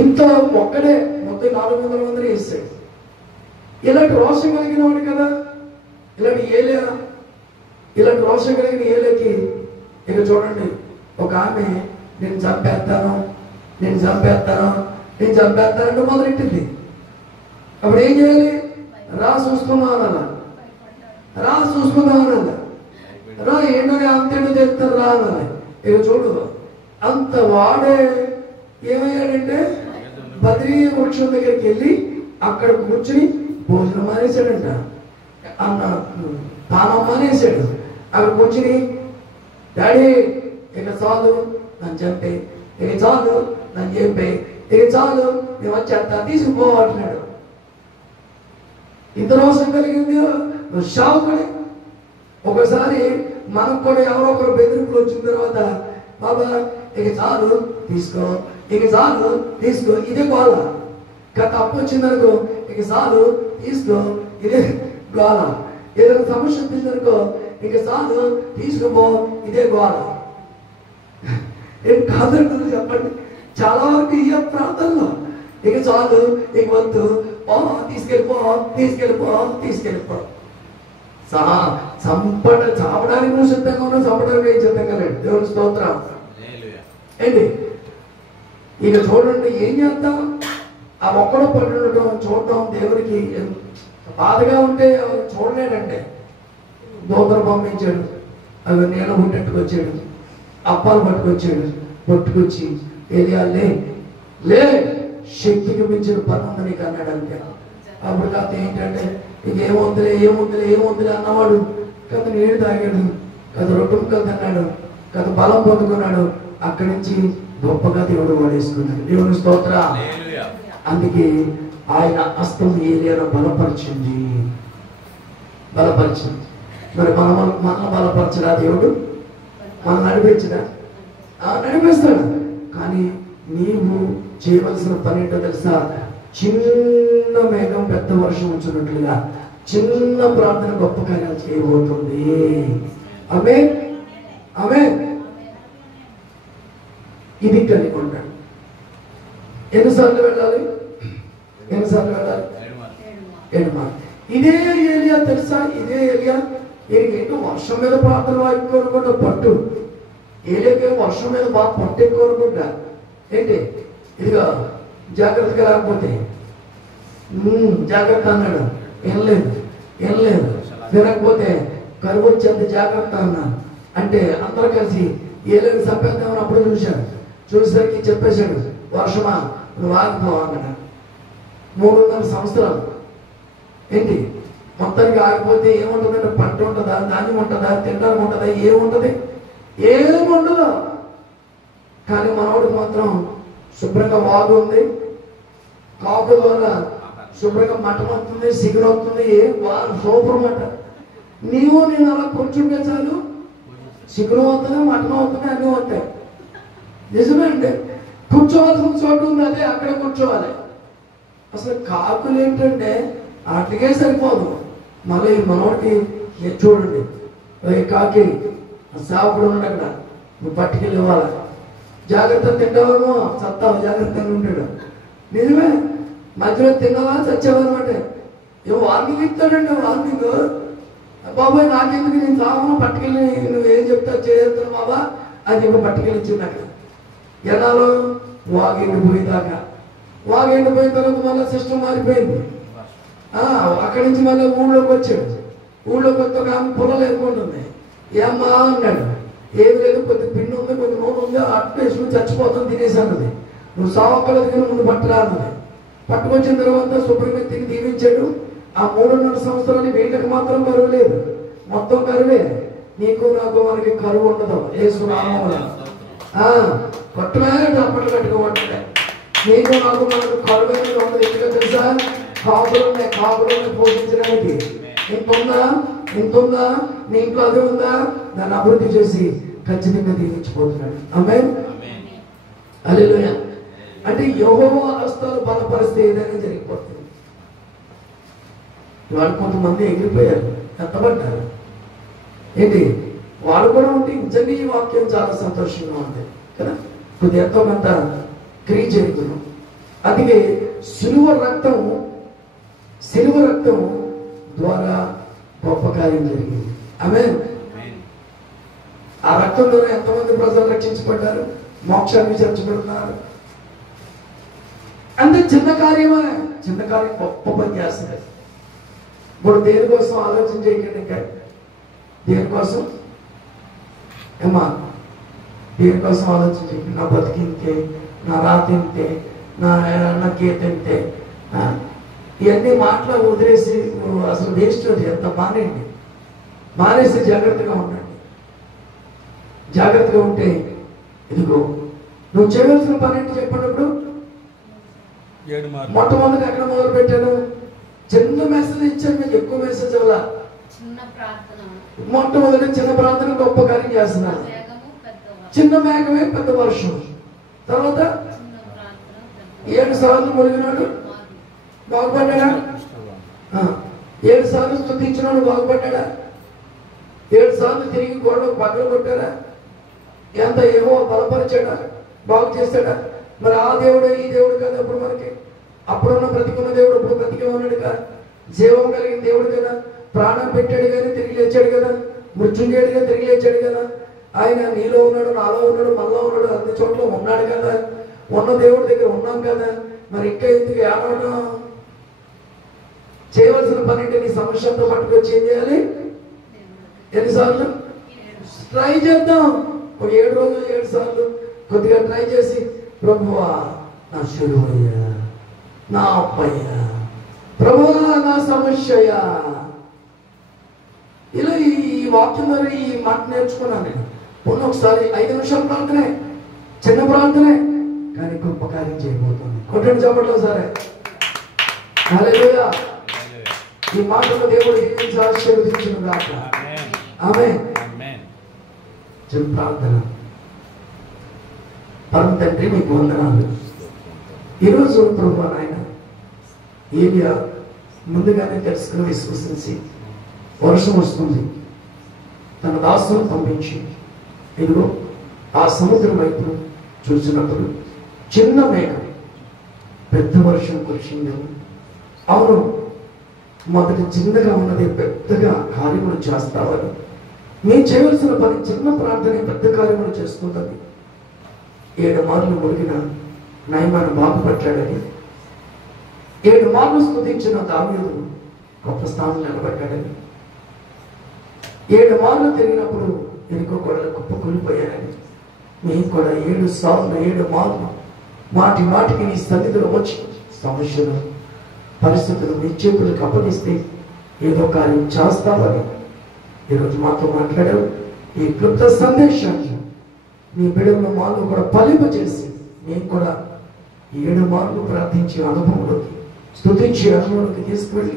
ఇంత ఒక్కడే మొత్తం 400 మందిని వేస్తాడు. ఇలాంటి రోషం కలిగిన వాడు కదా, ఇలాంటి ఏలియా, ఇలాంటి రోషం కలిగిన ఏలియాకి ఇక చూడండి, ఒక ఆమె నేను చంపేస్తాను అంటే మొదలెట్టింది. అప్పుడు ఏం చేయాలి? రా చూసుకుందాం అనాల, రా ఏంటో అంతేంటో చెప్తారు రా అనాలి. ఇక చూడు, అంత వాడే ఏమయ్యాడంటే బద్రీ వృక్షం దగ్గరికి వెళ్ళి అక్కడ కూర్చుని భోజనం మానేశాడంట, అన్న పానం మానేశాడు. అక్కడ కూర్చుని డాడీ ఇక చాలు నన్ను చంపే, ఇక చాలు నన్ను చెప్పే, ఇక చాలు నేను వచ్చేస్తా తీసుకుపో అంటున్నాడు. ఇంత రోషం కలిగింది షావుకుని. ఒకసారి మనకు కూడా ఎవరో ఒకరు బెదిరింపులు వచ్చిన తర్వాత బాబా ఇక చాలు తీసుకో, ఇక చాలు తీసుకో, ఇదే గోళ. తప్పు వచ్చిందనుకో ఇక చాలు తీసుకో, ఇదే గోళ. ఏదైనా సమస్య వచ్చిందనుకో ఇక చాలు తీసుకుపో, ఇదే గోళ. ఏం కాదంటారు చెప్పండి? చాలా వరకు ఈ ప్రాంతంలో ఇక చాలు, ఇక వద్దు, తీసుకెళ్ళిపో చాపడానికి నువ్వు సిద్ధంగా ఉన్నావు, చంపడానికి ఏం సిద్ధంగా లేడు. దేవుని స్తోత్రం ఏంటి. ఇక చూడండి ఏం చేద్దాం, ఆ ఒక్కడో పడుండటం చూడటం దేవునికి బాధగా ఉంటే చూడలేడంటే దూతలు పంపించాడు, అవి నీళ్ళ గుట్టెట్టుకొచ్చాడు, అప్పాలు పట్టుకొచ్చి ఏలియా లే శక్తికి మించిన పని ఉంది నీకు అన్నాడు అంతే. అప్పుడు కాదు ఏంటంటే ఇక ఏమొద్దులే అన్నవాడు కథ నీళ్ళు తాగాడు, కథ రొట్టె ముక్కలు తిన్నాడు, కథ బలం పొందుకున్నాడు. అక్కడి నుంచి గొప్పగా దేవుడు వాడేసుకున్నాడు. దేవుని స్తోత్ర. అందుకే ఆయన హస్తం ఏలియాను బలపరిచింది. మరి మనల్ని బలపరచడా దేవుడు? మనం నడిపిస్తాడు. కానీ నీవు చేయవలసిన పని ఏంటో తెలుసా? చిన్న మేఘం పెద్ద వర్షం వచ్చినట్లుగా చిన్న ప్రార్థన గొప్ప కార్యాలు చేయబోతుంది. ఆమేన్. ఇది కలిగి ఉంటాడు. ఎన్నిసార్లు వెళ్ళాలి? 7 మార్లు. ఇదే ఏలియా తెలుసా? ఇదే ఏలియా ఏంటో వర్షం మీద ప్రార్థన ఎక్కువ అనుకుంటా, పట్టు ఏలియాకి వర్షం మీద బాగా పట్టు ఎక్కువ అనుకుంటా. ఏంటి ఇదిగా జాగ్రత్తగా లేకపోతే జాగ్రత్త అన్నాడు, వినలేదు. వినకపోతే కరువు వచ్చేంత జాగ్రత్త అన్నా అంటే అందరూ కలిసి ఏలియాని చంపేద్దామని అప్పుడు చూసేసరికి చెప్పేశాడు, వర్షమా నువ్వు ఆగిపోవు అన్నాడు. 300 సంవత్సరాలు ఏంటి మొత్తానికి ఆగిపోతే ఏముంటుందంటే పంట ఉంటుందా, ధాన్యం ఉంటుందా, తినడానికి ఉంటుందా, ఏముంటది? ఏముండదు. కానీ మనవాడికి మాత్రం శుభ్రంగా వాగు ఉంది, కాకు ద్వారా శుభ్రంగా మటం వస్తుంది, సిగురు వస్తుంది, సూపర్ మాట. నేను అలా కూర్చుంటే చాలు, సిగురు అవుతుంది, మటం అవుతుంది, అన్నీ అవుతాయి. నిజమే అండి. కూర్చోవాల్సిన చోటు ఉంది, అదే అక్కడ కూర్చోవాలి. అసలు కాకులు ఏంటంటే అట్లకే సరిపోదు. మళ్ళీ మనోడికి చూడండి, కాకి సాగుడు ఉన్నాడు అక్కడ, నువ్వు పట్టుకెళ్ళి ఇవ్వాలి, జాగ్రత్త తింటావేమో చస్తావు, జాగ్రత్తగా ఉంటాడు. నిజమే, మధ్యలో తిన్నావా చచ్చావన్నమాట. వార్నింగ్ ఇస్తాడండి, వార్నింగ్. బాబాయ్ నాకెందుకు, నేను సాగును పట్టుకెళ్ళి నువ్వేం చెప్తా చేస్తాను బాబా అని చెప్పి పట్టుకెళ్ళి ఇచ్చింది. అక్కడ ఎన్నాలో వాగెండిపోయిన తర్వాత మళ్ళీ సిస్టమ్ మారిపోయింది. అక్కడి నుంచి మళ్ళీ ఊళ్ళోకి వచ్చాడు. ఊళ్ళోకి వస్తే ఒక ఆమె పొలాలు ఎక్కువ ఉంటుంది. ఏమ్మా అన్నాడు. ఏమి లేదు, కొద్ది పిండి ఉంది, కొద్ది నూనె ఉంది, అట్లేసి నువ్వు చచ్చిపోతాను తినేసాన్నది. నువ్వు సావక్కలేదు కానీ ముందు పట్టురా అన్నది. పట్టుకొచ్చిన తర్వాత శుభ్రంగా తిని దీవించాడు. ఆ 3.5 సంవత్సరాలు వీళ్ళకి మాత్రం కరువు లేదు, మొత్తం కరువే. నీకు నాకు మనకి కరువు ఉండదు. యేసు నామమున కొట్టమే అప్పట్లు కట్టుకోవట్లే. నీకు నాకు మనకు కరువు అనేది ఉండదు. ఎందుకంటే తెలుసా? కాపులను పోషించడానికి ఇంత ఉందా, నీ ఇంట్లో అదే ఉందా, దాన్ని అభివృద్ధి చేసి ఖచ్చితంగా దీవించిపోతున్నాడు. ఆమేన్. హల్లెలూయా. అంటే యెహోవా హస్తాలు బలపరిస్తే ఏదైనా జరిగిపోతుంది. వాళ్ళు కొంతమంది ఎగిరిపోయారు, ఎత్తబడ్డారు. ఏంటి వాళ్ళు కూడా ఉంటే నిజంగా ఈ వాక్యం చాలా సంతోషంగా ఉంది కదా. కొద్ది ఎంతో కొంత క్రియ జరుగుతున్నాం. అందుకే సిలువ రక్తం ద్వారా గొప్ప కార్యం జరిగింది. ఆమేన్. ఆ రక్తం ద్వారా ఎంతమంది ప్రజలు రక్షించబడ్డారు, మోక్షాన్ని చేర్చబడుతున్నారు. అంటే చిన్న కార్యం గొప్ప పని చేస్తుంది. ఇప్పుడు దేనికోసం ఆలోచన చేయకండి. ఇంకా దేనికోసం దేనికోసం ఆలోచన చేయకండి. నా బతికింతే, నా రాతింతే, నా గీతంతే, ఇవన్నీ మాటలు వదిలేసి అసలు వేస్ట్. ఎంత మానేసి జాగ్రత్తగా ఉండండి. జాగ్రత్తగా ఉంటే ఇదిగో నువ్వు చేయవలసిన పని ఏంటి చెప్పినప్పుడు మొట్టమొదటి ఎక్కడ మొదలు పెట్టాను? చిన్న మెసేజ్ ఇచ్చాను, మీకు ఎక్కువ మెసేజ్ అవ్వాల. మొట్టమొదటి చిన్న ప్రార్థన గొప్ప కార్యం చేస్తున్నాను. చిన్న మేఘమే పెద్ద వర్షం. తర్వాత 7 సార్లు మునిగినాడు, బాగుపడ్డా? 7 సార్లు స్తుతించినాడు, బాగుపడ్డా? 7 సార్లు తిరిగి గోడకు పగలు కొట్టారా? ఎంత ఏమో బలపరిచాడా, బాగు చేశాడా? మరి ఆ దేవుడు ఈ దేవుడు కదా అప్పుడు మనకి. అప్పుడున్న బ్రతికున్న దేవుడు ఇప్పుడు బ్రతికే ఉన్నాడు కదా, జీవం కలిగిన దేవుడు కదా, ప్రాణం పెట్టాడు కానీ తిరిగి లేచాడు కదా, మృత్యుంజయుడిగా తిరిగి లేచాడు కదా. ఆయన నీలో ఉన్నాడు, నాలో ఉన్నాడు, మనలో ఉన్నాడు, అన్ని చోట్ల ఉన్నాడు కదా. ఉన్న దేవుడి దగ్గర ఉన్నాం కదా, మరి ఇంకా ఎందుకు ఏడవడం? చేయవలసిన పని అంటే నీ సమస్యలతో పట్టుకొచ్చి ఏం చేయాలి? ఎన్నిసార్లు ట్రై చేద్దాం? ఒక 7 రోజులు 7 సార్లు కొద్దిగా ట్రై చేసి, ప్రభువా నా శురువయ్యా, నా అప్పయ్యా, ప్రభువా నా సమస్యయా, ఇలా ఈ వాక్యం ద్వారా ఈ మాట నేర్చుకున్నాను నేను. ఒకసారి 5 నిమిషాల ప్రార్థనే, చిన్న ప్రార్థనే, కానీ గొప్ప కార్యం చేయబోతుంది. కొట్టండి చెప్పట్లో సరే. హల్లెలూయా. ఈ మాటలో దేవుడు దీవించి ఆశీర్వదించును గాక. ఆమేన్. చిన్న ప్రార్థన. పరమ తండ్రి మీకు వందనాలు. ఈరోజు ప్రభువా నాయన ఏలియా ముందుగానే తెలుసుకుని విశ్వసించి వర్షం వస్తుంది తన దాసును పంపించి ఇదిగో ఆ సముద్రం వైపు చూసినప్పుడు చిన్న మేఘం పెద్ద వర్షం కురిసిందేమో. అవును, మొదటి చిన్నగా ఉన్నది పెద్దగా కార్యములు చేస్తావని, నేను చేయవలసిన పని చిన్న ప్రార్థన పెద్ద కార్యములు చేస్తుందని 7 మార్లు మునిగిన నయమాను బాగుపడ్డాడని, 7 మార్లు స్తుతించిన దావీదు గొప్ప స్థానం నిలబడ్డాడని, 7 మార్లు తిరిగినప్పుడు ఎనుకో గొడవలు కుప్ప కూలిపోయాడని, మేము కూడా 7 సార్లు 7 మార్లు మాటి మాటికి నీ సన్నిధిలో వచ్చి సమస్యలు పరిస్థితులు మీ చేతులకు అప్పగిస్తే ఏదో కార్యం చేస్తావని ఈరోజు మాతో మాట్లాడావు. ఈ క్లుప్త సందేశాన్ని నీ బిడ్డల మాలో కూడా ఫలింపజేసి మేము కూడా 7 మార్లు ప్రార్థించే అనుభవంలోకి, స్తుతించే అనుభవంలోకి తీసుకువెళ్ళి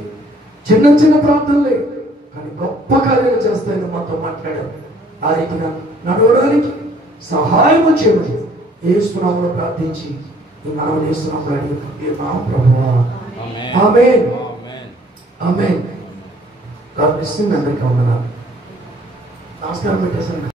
చిన్న చిన్న ప్రార్థనలే కానీ గొప్ప కార్యాలు చేస్తాయని మాతో మాట్లాడారు. ఆ రీతిగా నడవడానికి సహాయం చేయమని యేసు నామములో ప్రార్థించి ఈ మనవి యేసునామములో అడిగి ప్రభువా. ఆమేన్. ఆమేన్. God bless you. అందరికీ వందనాలు. నమస్కారం పెట్టేసాను.